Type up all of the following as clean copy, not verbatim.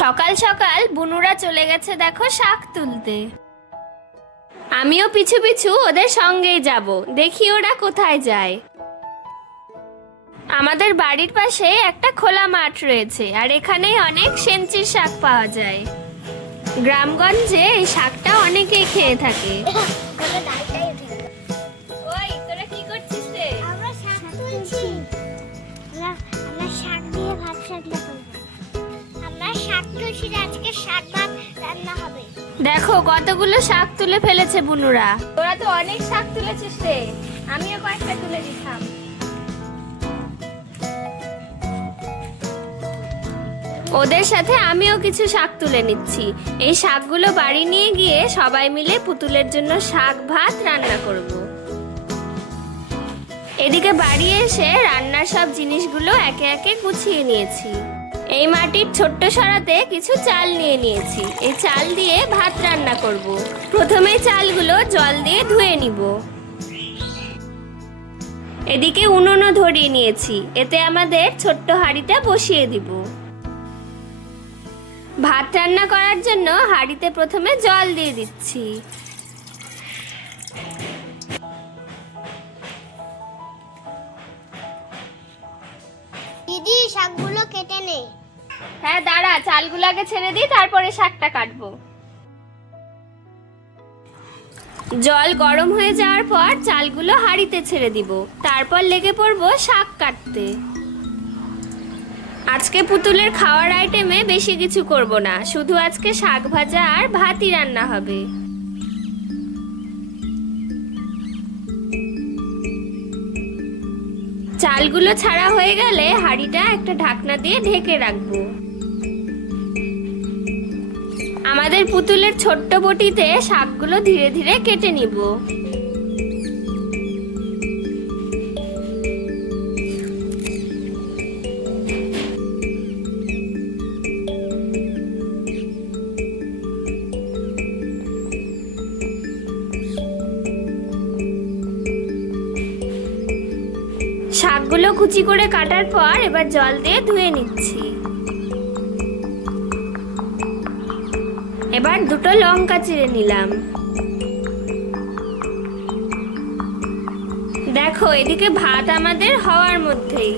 সকাল সকাল বুনুরা চলে গেছে দেখো শাক তুলতে। আমিও পিছু পিছু ওদের সঙ্গেই যাব, দেখি ওরা কোথায় যায়। আমাদের বাড়ির পাশে একটা খোলা মাঠ রয়েছে, আর এখানেই অনেক সেঞ্চির শাক পাওয়া যায়। গ্রামগঞ্জে এই শাকটা অনেকেই খেয়ে থাকে। ওই তোরা কি করছিস রে? আমরা শাক তুলছি। আমরা শাক দিয়ে ভাত রান্না করব। আমরা শাক তুলছি, আজকে শাক ভাত রান্না হবে। দেখো কতগুলো শাক তুলে ফেলেছে বুনুরা। তোরা তো অনেক শাক তুলেছিস রে, আমিও কয়েকটা তুলে দিতাম। ওদের সাথে আমিও কিছু শাক তুলে নিচ্ছি। এই শাকগুলো বাড়ি নিয়ে গিয়ে সবাই মিলে পুতুলের জন্য শাক ভাত রান্না করব। এদিকে বাড়ি এসে রান্নার সব জিনিসগুলো একে একে গুছিয়ে নিয়েছি। এই মাটির ছোট্ট সরাতে কিছু চাল নিয়ে নিয়েছি। এই চাল দিয়ে ভাত রান্না করব। প্রথমে চালগুলো জল দিয়ে ধুয়ে নিব। এদিকে উনুনও ধরিয়ে নিয়েছি, এতে আমাদের ছোট্ট হাঁড়িটা বসিয়ে দিব। ভাত রান্না করার জন্য হাঁড়িতে প্রথমে জল দিয়ে দিচ্ছি। দিদি শাকগুলো কেটে নে। হ্যাঁ দাঁড়া, চালগুলো আগে ছেড়ে দিই, তারপরে শাকটা কাটবো। জল গরম হয়ে যাওয়ার পর চালগুলো হাঁড়িতে ছেড়ে দিব, তারপর লেগে পড়বো শাক কাটতে। আজকে পুতুলের খাওয়ার আইটেমে বেশি কিছু করব না, শুধু আজকে শাক ভাজা আর ভাতই রান্না হবে। চালগুলো ছাড়া হয়ে গেলে হাঁড়িটা একটা ঢাকনা দিয়ে ঢেকে রাখবো। আমাদের পুতুলের ছোট্ট বটিতে শাকগুলো ধীরে ধীরে কেটে নিব। শাকগুলো কুচি করে কাটার পর এবার জল দিয়ে ধুয়ে নিচ্ছি। এবার দুটো লঙ্কা চিড়ে নিলাম। দেখো এদিকে ভাত আমাদের হওয়ার মধ্যেই।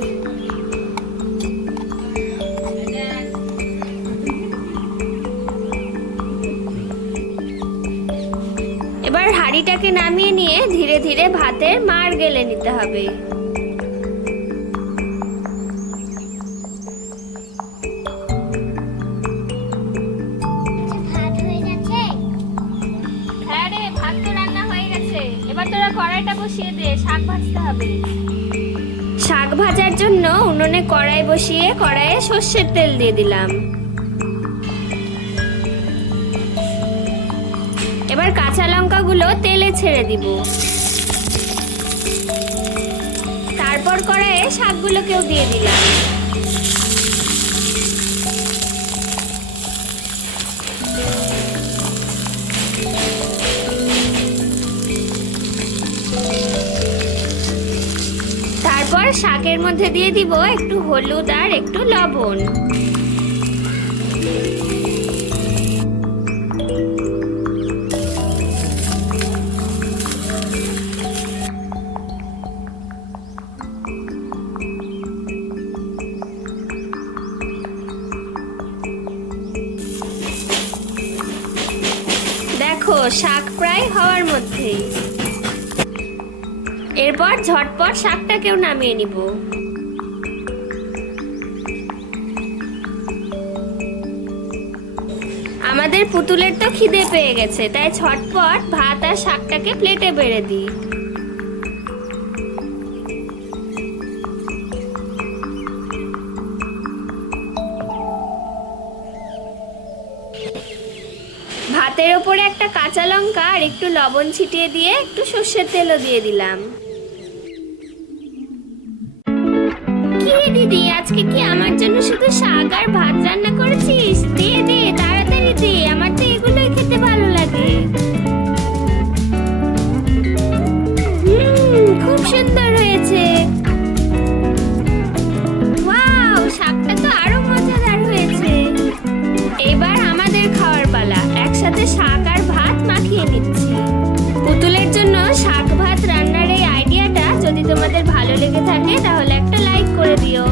এবার হাঁড়িটাকে নামিয়ে নিয়ে ধীরে ধীরে ভাতের মাড় গেলে নিতে হবে। এবার তোরা কড়াইটা বসিয়ে দে, শাক ভাজতে হবে। শাক ভাজার জন্য উনুনে কড়াই বসিয়ে কড়াইয়ে সর্ষের তেল দিয়ে দিলাম। এবার কাঁচা লঙ্কাগুলো তেলে ছেড়ে দিব। তারপর কড়াইয়ে শাকগুলোকেও দিয়ে দিলাম। তারপর শাকের মধ্যে দিয়ে দিব একটু হলুদ আর একটু লবণ। দেখো শাক প্রায় হওয়ার মধ্যেই। এরপর ঝটপট শাকটাকেও নামিয়ে নিব। আমাদের পুতুলের তো খিদে পেয়ে গেছে, তাই ঝটপট ভাত আর শাকটাকে প্লেটে বেড়ে দিই। ভাতের ওপরে একটা কাঁচা লঙ্কা আর একটু লবণ ছিটিয়ে দিয়ে একটু সর্ষের তেলও দিয়ে দিলাম। কি দিদি, আজকে কি আমার জন্য শুধু শাক আর ভাত রান্না করেছিস? দে দে, তাড়াতাড়ি দে, আমার তো এগুলোই খেতে ভালো লাগে। খুব সুন্দর হয়েছে। ওয়াও, শাকটা তো আরো মজাদার হয়েছে। তাহলে একটা লাইক করে দিও।